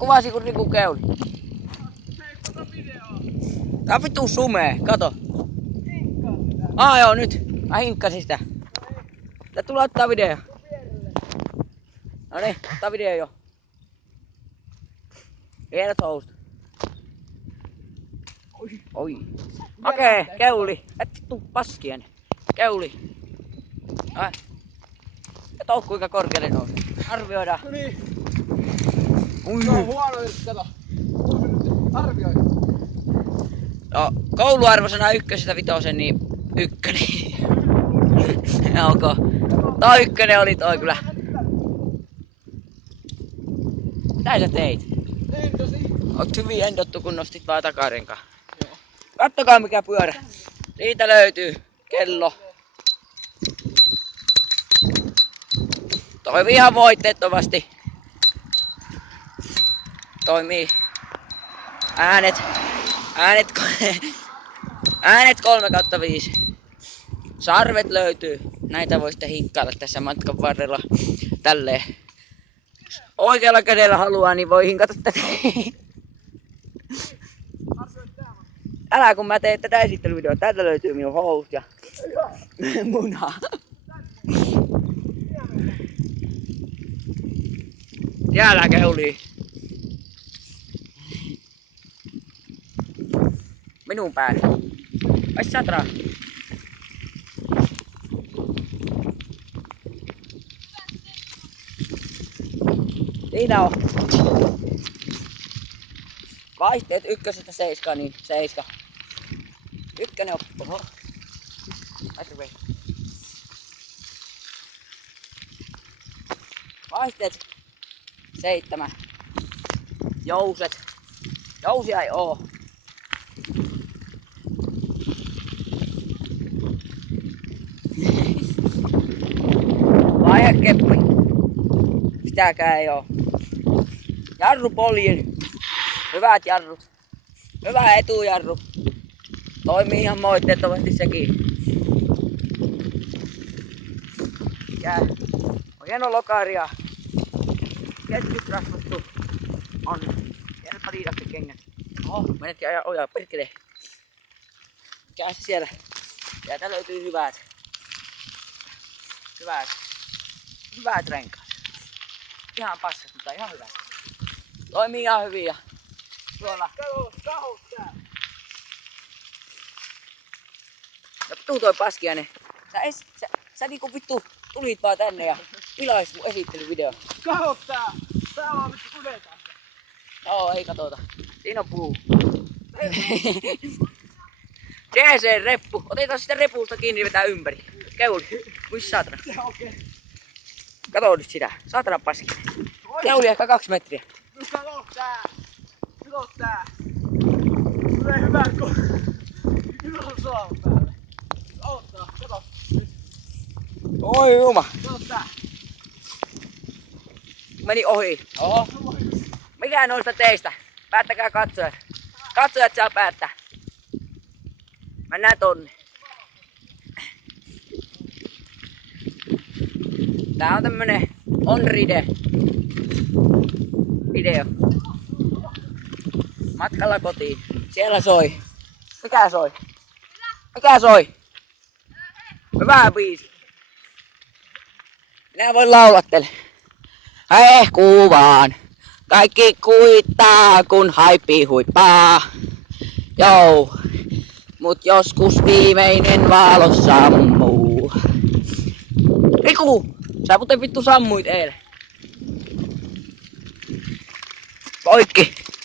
kuvasi kun Riku keuli. Tää on vittu sumee, kato. Joo nyt. Mä hinkkasin sitä. Tää tulee ottaa video. Noniin, ottaa video jo. Hienot housut. Oi. Okei, keuli. Et vittu paskien. Keuli. Ai. Kato kuinka korkealle nousee. Arvioidaan. No niin. Ui. Se on huono nyt, kato. Arvioi. No, kouluarvosana 1-5, niin 1. Ok. Toi 1 oli toi kyllä. Mitä sä teit? Entosi. Oot hyvin endottu kun nostit vaan takarenkaan. Kattokaa mikä pyörä. Siitä löytyy kello. Toimii ihan voitteettomasti. Toimii. Äänet 3/5. Sarvet löytyy. Näitä voi sitten hinkkailla tässä matkan varrella. Tälleen. Oikealla kädellä haluaa, niin voi hinkata tätä. Älä kun mä teen tätä esittelyvideoa. Täältä löytyy minun housut ja muna. Täällä keulii. Minun päälle. Ai satra. Siinä on. Vaihteet 1-7, niin 7. 1 on. Oho. Terve. Vaihteet 7. Jouset. Jousia ei oo. Vaihekeppi. Sitäkään ei oo. Jarrupoljen. Hyvät jarrut. Hyvä etujarru. Toimii ihan moitteettomasti sekin. Ja on hieno lokaria. Ketjusrasvattu. On hienot Adidasten kengät. Oho, menetkin ajan ojaa, perkele. Mikä se siellä? Sieltä löytyy hyvät renkaat. Ihan passat, mutta ihan hyvät. Toimii ihan hyvin ja tuolla. Kahot täällä. No vittu toi paskiainen. Sä niinku vittu tulit vaan tänne ja pilaisit mun esittelyvideo. Kahot täällä. Täällä on vittu kudetaan. Joo, ei katota. Siinä on puu. DC-reppu. Otetaan sitä repusta kiinni ja vetää ympäri. Keuli. Kuis saatana? Okei. Kato nyt sitä. Saatana paski. Keuli ehkä 2 metriä. No kato tää. Kato tää. Tulee hyvä kun. Kyllä on suola päällä. Oottaa, kato. Oi juma. Kato tää. Meni ohi. Oho. Mikä noista teistä? Päättäkää katsojat. Katsojat saa päättää. Mennään tonne. Tää on tämmönen on-ride video. Matkalla kotiin. Siellä soi. Mikä soi? Mikä soi? Hyvä biisi. Minä voin laulattele. Kuvaan. Kaikki kuittaa kun haippi huippaa. Joo. Mut joskus viimeinen valo sammuu. Riku! Sä muuten vittu sammuit eilen. Poikki.